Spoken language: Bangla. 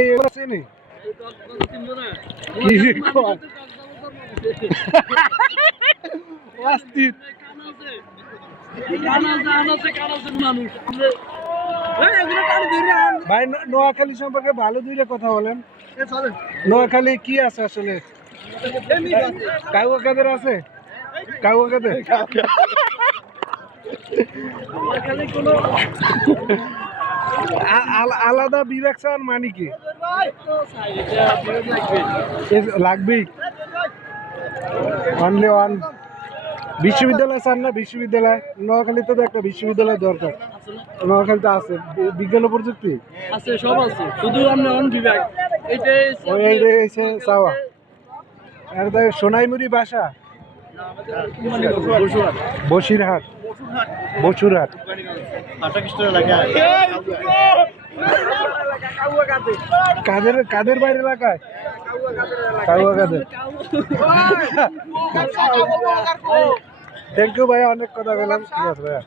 এগুলো চেনে কি কয়? অস্থির ভাই নোয়াখালী সম্পর্কে ভালো দুইটা কথা বলেন। নোয়াখালী কি আছে আসলে? কাউয়া কাদের আছে? কাউয়া কাদের? আলাদা বিভাগ চান মানে কি লাগবেই? অনলি ওয়ান বিশ্ববিদ্যালয় চান না? বিশ্ববিদ্যালয় নোয়াখালীতে তো একটা বিশ্ববিদ্যালয় দরকার। নোয়াখালীতে আছে বিজ্ঞান ও প্রযুক্তি আছে, সব আছে, শুধু আমরা অন বিভাগ চাওয়া। আর সোনাইমুড়ি বাসা বসিরহাট বসুরহাট কাদের কাদের বাইরে এলাকায় কাউয়া কাদের। থ্যাংক ইউ ভাইয়া, অনেক কথা বললাম। ঠিক আছে ভাইয়া।